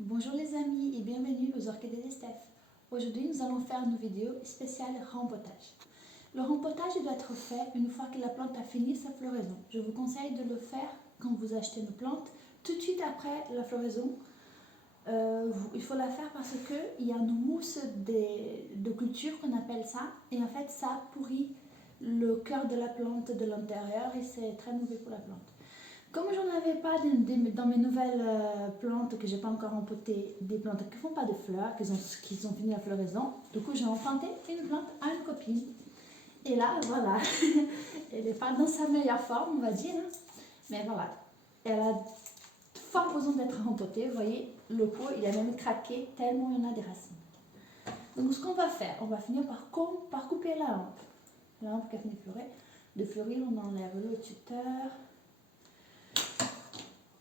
Bonjour les amis et bienvenue aux Orchidées de Steph. Aujourd'hui nous allons faire une vidéo spéciale rempotage. Le rempotage doit être fait une fois que la plante a fini sa floraison. Je vous conseille de le faire quand vous achetez une plante tout de suite après la floraison. Il faut la faire parce qu'il y a une mousse de culture qu'on appelle ça et en fait ça pourrit le cœur de la plante de l'intérieur et c'est très mauvais pour la plante. Comme j'en avais pas dans mes nouvelles plantes que j'ai pas encore empotées, des plantes qui font pas de fleurs, qui ont fini la floraison, du coup j'ai emprunté une plante à une copine. Et là, voilà, elle n'est pas dans sa meilleure forme, on va dire, hein. Mais voilà, elle a fort besoin d'être empotée. Vous voyez, le pot, il a même craqué tellement il y en a des racines. Donc ce qu'on va faire, on va finir par couper la lampe. La lampe qui a fini de fleurir, on enlève le tuteur.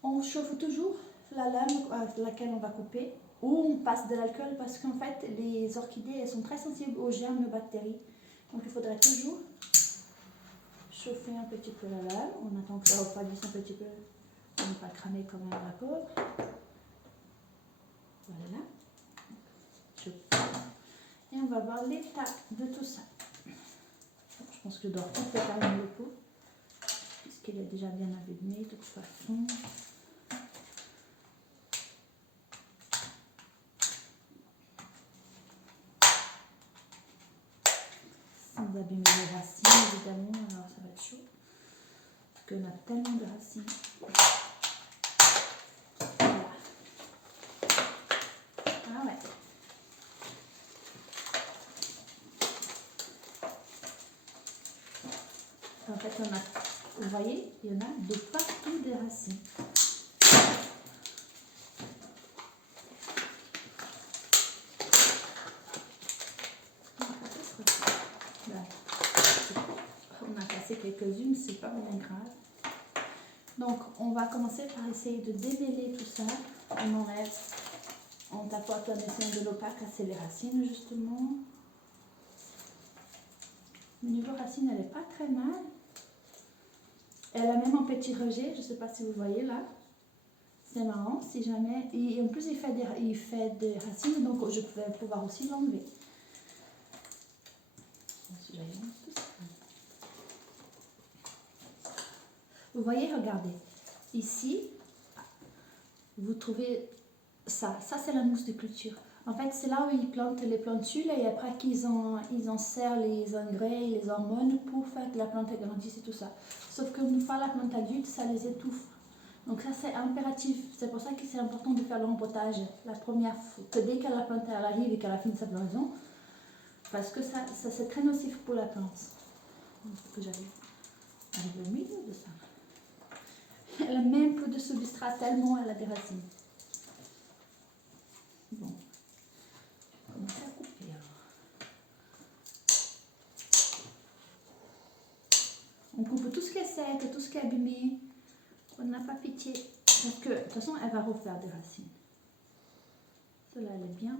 On chauffe toujours la lame à laquelle on va couper ou on passe de l'alcool parce qu'en fait les orchidées elles sont très sensibles aux germes et aux bactéries. Donc il faudrait toujours chauffer un petit peu la lame. On attend que ça refroidisse un petit peu pour ne pas cramer comme un la pauvre. Voilà. Et on va voir l'état de tout ça. Je pense que je dois couper quand même le pot puisqu'il est déjà bien abîmé de toute façon. Sans abîmer les racines évidemment, alors ça va être chaud parce qu'on a tellement de racines. Voilà. Ah ouais. En fait, vous voyez, il y en a de partout des racines. Là, on a cassé quelques-unes, c'est pas vraiment grave. Donc, on va commencer par essayer de démêler tout ça. On enlève, on tapote en essayant de ne pas casser les racines, justement. Le niveau racine, elle n'est pas très mal. Elle a même un petit rejet, je ne sais pas si vous voyez là. C'est marrant, si jamais. Et en plus, il fait des racines, donc je vais pouvoir aussi l'enlever. Vous voyez, regardez. Ici, vous trouvez ça. Ça, c'est la mousse de culture. En fait, c'est là où ils plantent les plantules et après qu'ils en serrent les engrais et les hormones pour faire que la plante grandisse et tout ça. Sauf qu'une fois la plante adulte, ça les étouffe. Donc ça, c'est impératif. C'est pour ça que c'est important de faire le rempotage la première fois, que dès que la plante elle arrive et qu'elle a fini sa floraison, parce que ça c'est très nocif pour la plante. Il faut que j'arrive au milieu de ça. Elle a même plus de substrat tellement elle a des racines. Bon, je vais commencer à couper alors. On coupe tout ce qui est sec, tout ce qui est abîmé. On n'a pas pitié. Parce que de toute façon, elle va refaire des racines. Celle-là, elle est bien.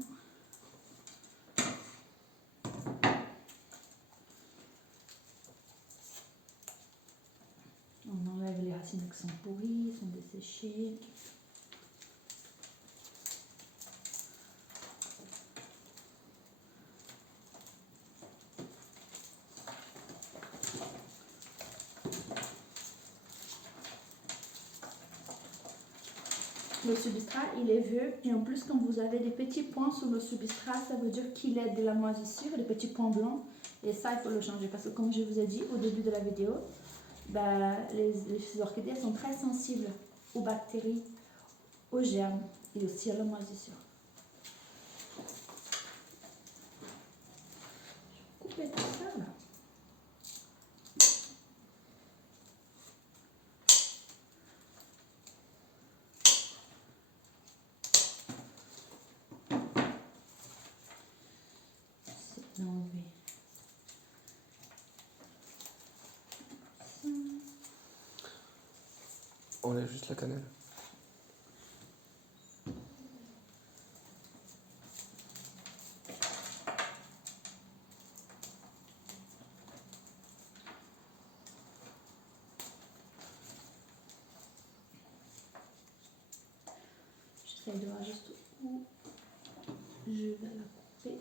On enlève les racines qui sont pourries, sont desséchées. Le substrat, il est vieux et en plus, quand vous avez des petits points sur le substrat, ça veut dire qu'il est de la moisissure, des petits points blancs. Et ça, il faut le changer parce que comme je vous ai dit au début de la vidéo, les orchidées sont très sensibles aux bactéries, aux germes et aussi à la moisissure. Je vais couper tout ça là. C'est l'enlever. On enlève juste la cannelle. J'essaie de voir juste où je vais la couper.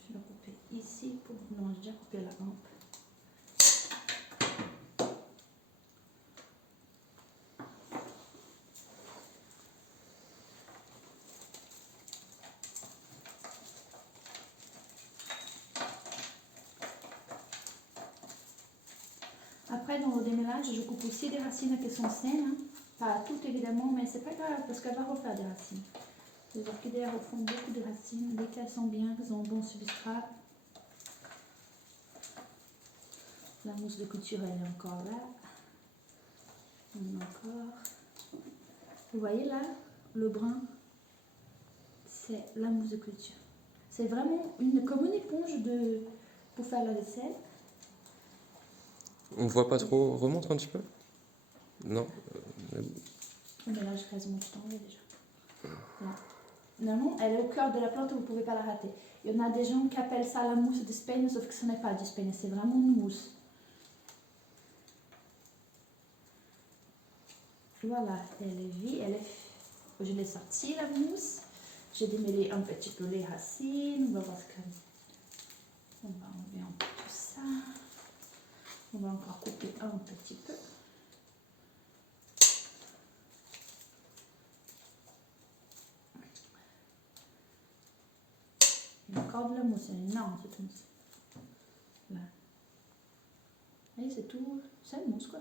Je vais la couper ici pour... Non, j'ai déjà coupé la hampe. Après, dans le démêlage, je coupe aussi des racines qui sont saines. Hein. Pas toutes évidemment, mais c'est pas grave parce qu'elle va refaire des racines. Les orchidées refont beaucoup de racines dès qu'elles sont bien, qu'elles ont un bon substrat. La mousse de couture, elle est encore là. Encore. Vous voyez là, le brun, c'est la mousse de couture. C'est vraiment comme une éponge pour faire la vaisselle. On voit pas trop, remonte un petit peu? Non. Mais là, j'ai quasiment tout enlevé déjà. Là. Non, elle est au cœur de la plante, vous ne pouvez pas la rater. Il y en a des gens qui appellent ça la mousse de Spain, sauf que ce n'est pas du Spain, c'est vraiment une mousse. Voilà, elle est vide, je l'ai sortie la mousse. J'ai démêlé un petit peu les racines. On va voir ce que... On va enlever un peu tout ça. On va encore couper un petit peu. Il y a encore de la mousse, elle est énorme cette mousse. Là. Vous voyez, c'est tout, c'est une mousse quoi.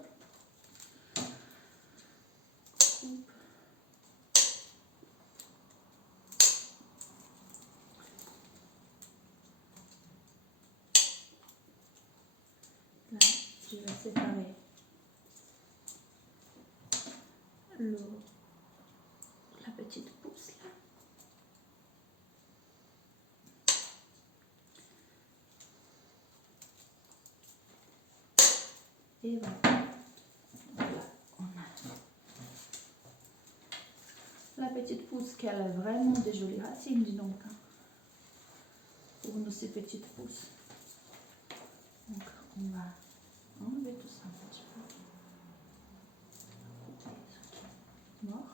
Coupe. Là, je vais séparer la petite pousse là. Et voilà. Voilà, on a la petite pousse qui a vraiment des jolies racines, dis donc. Hein. Pour nous ces petites pousses. Donc on va enlever tout ça un petit peu. Couper ce qui est mort.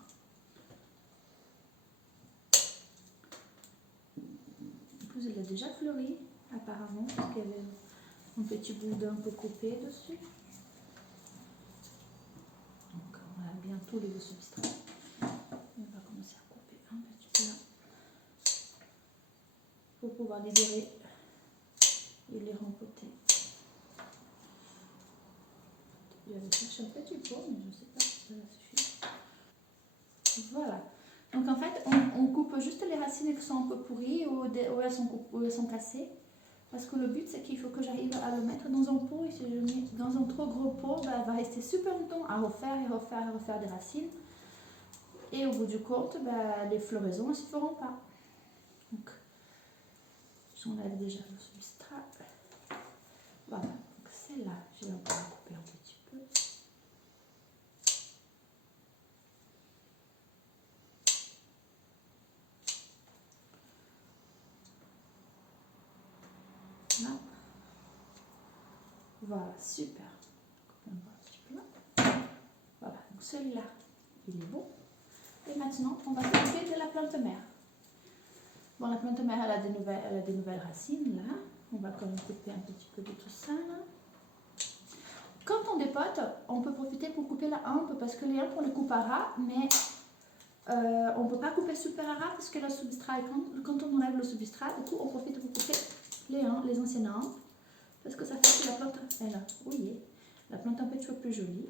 En plus elle a déjà fleuri apparemment parce qu'elle a un petit bout d'un peu coupé dessus. Donc on a bientôt les substrats. On va commencer à couper un petit peu là. Pour pouvoir libérer et les rempoter. J'avais cherché un petit pot, mais je ne sais pas si ça va suffire. Voilà. Donc en fait, on coupe juste les racines qui sont un peu pourries ou elles sont cassées. Parce que le but, c'est qu'il faut que j'arrive à le mettre dans un pot. Et si je le mets dans un trop gros pot, bah, elle va rester super longtemps à refaire et refaire et refaire des racines. Et au bout du compte, bah, les floraisons ne se feront pas. Donc, j'enlève déjà le substrat. Voilà. Donc celle-là, je vais encore la couper un petit peu. Là. Voilà, super. On va un petit peu là. Voilà, donc celui-là, il est beau. Et maintenant, on va s'occuper de la plante mère. Bon, la plante mère, elle a des nouvelles racines, là. On va quand même couper un petit peu de tout ça, là. Quand on dépote, on peut profiter pour couper la hampe, parce que les hampes, on les coupe à ras, mais on ne peut pas couper super à ras, parce que le substrat, quand on enlève le substrat, du coup, on profite pour couper les anciennes hampes, parce que ça fait que la plante, la plante un petit peu plus jolie,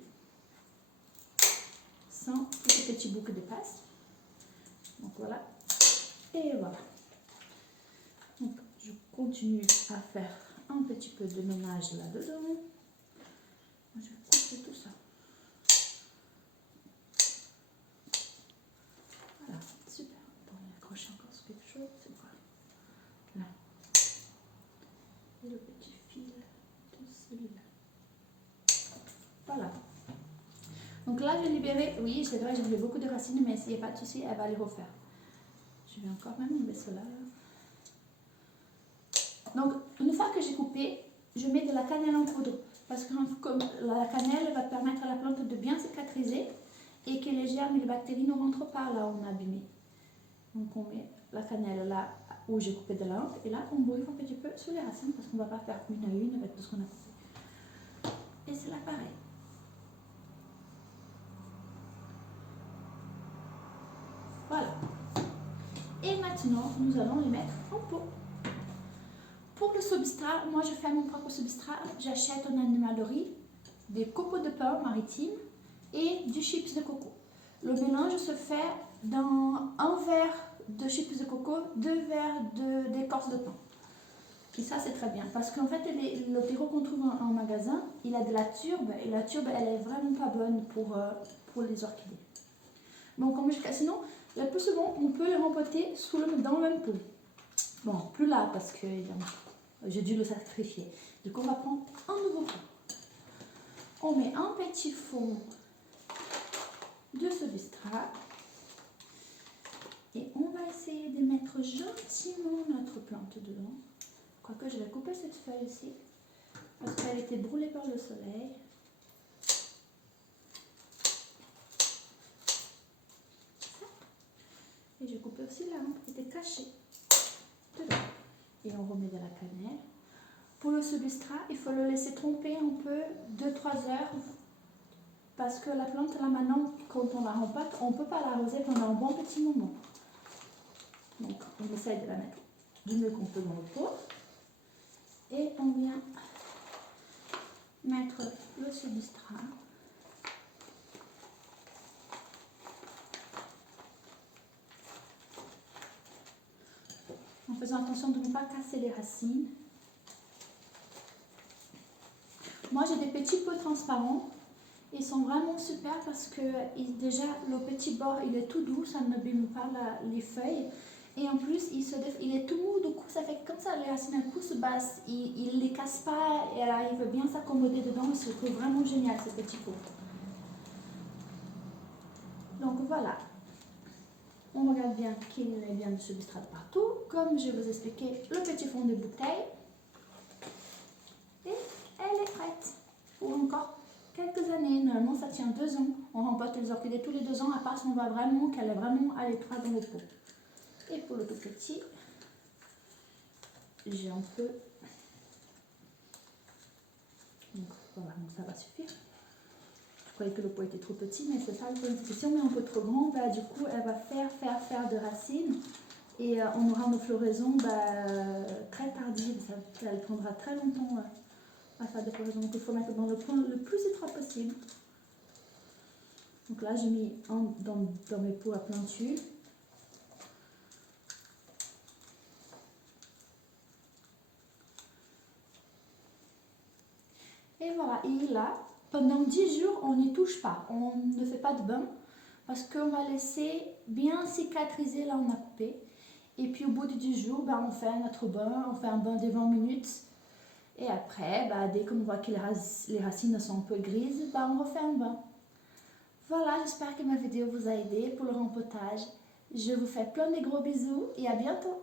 sans tous ces petits bouts qui dépassent. Donc voilà, et voilà. Donc je continue à faire un petit peu de ménage là-dedans. Je vais couper tout ça. Voilà, super. Attends, on va accrocher encore sur quelque chose. C'est quoi? Là. Et le petit fil de celui-là. Voilà. Donc là, j'ai libéré. Oui, c'est vrai, j'ai enlevé beaucoup de racines, mais s'il n'y a pas de souci, elle va les refaire. Je vais encore même enlever cela. Donc, une fois que j'ai coupé, je mets de la cannelle en poudre. Parce que comme la cannelle va permettre à la plante de bien cicatriser et que les germes et les bactéries ne rentrent pas là où on a abîmé. Donc on met la cannelle là où j'ai coupé de la lampe et là on brûle un petit peu sur les racines parce qu'on ne va pas faire une à une avec tout ce qu'on a coupé. Et c'est là pareil. Voilà. Et maintenant, nous allons les mettre en pot. Pour le substrat, moi je fais mon propre substrat. J'achète en animalerie des copeaux de pain maritime et du chips de coco. Le mélange se fait dans un verre de chips de coco, 2 verres d'écorce de pain. Et ça c'est très bien parce qu'en fait le terreau qu'on trouve en magasin, il a de la turbe et la turbe elle est vraiment pas bonne pour les orchidées. Donc sinon, le plus souvent on peut les rempoter dans le même pot. Bon, plus là parce que j'ai dû le sacrifier. Du coup on va prendre un nouveau pot. On met un petit fond de substrat et on va essayer de mettre gentiment notre plante dedans. Quoique je vais couper cette feuille ici parce qu'elle était brûlée par le soleil. Et j'ai coupé aussi la lampe qui était cachée dedans. Et on remet de la cannelle. Pour le substrat, il faut le laisser tremper un peu 2-3 heures parce que la plante là maintenant, quand on la rempote, on ne peut pas l'arroser pendant un bon petit moment. Donc on essaye de la mettre du mieux qu'on peut dans le pot. Et on vient mettre le substrat. En faisant attention de ne pas casser les racines. Moi j'ai des petits pots transparents. Ils sont vraiment super parce que déjà le petit bord il est tout doux, ça ne bîme pas les feuilles. Et en plus il est tout mou, du coup ça fait comme ça les racines elles poussent basses, il ne les casse pas et elle arrive bien s'accommoder dedans et je trouve vraiment génial ce petit pot. Donc voilà, on regarde bien qu'il y ait bien de substrat partout, comme je vous expliquais le petit fond de bouteille. Et elle est prête pour encore quelques années. Normalement ça tient 2 ans, on rempote les orchidées tous les 2 ans à part si on voit vraiment qu'elle est vraiment à l'étroit dans le pot. Et pour le tout petit, j'ai un peu, donc voilà, donc ça va suffire. Je croyais que le pot était trop petit, mais c'est ça le problème. Si on met un peu trop grand, bah, du coup elle va faire de racines et on aura une floraison très tardive, elle prendra très longtemps à faire des floraisons. Donc il faut mettre dans le point le plus étroit possible. Donc là j'ai mis dans mes pots à plein tube. Et voilà, et là, pendant 10 jours, on n'y touche pas, on ne fait pas de bain parce qu'on va laisser bien cicatriser là où on a coupé. Et puis au bout de 10 jours, on fait notre bain, on fait un bain de 20 minutes. Et après, dès qu'on voit que les racines sont un peu grises, on refait un bain. Voilà, j'espère que ma vidéo vous a aidé pour le rempotage. Je vous fais plein de gros bisous et à bientôt.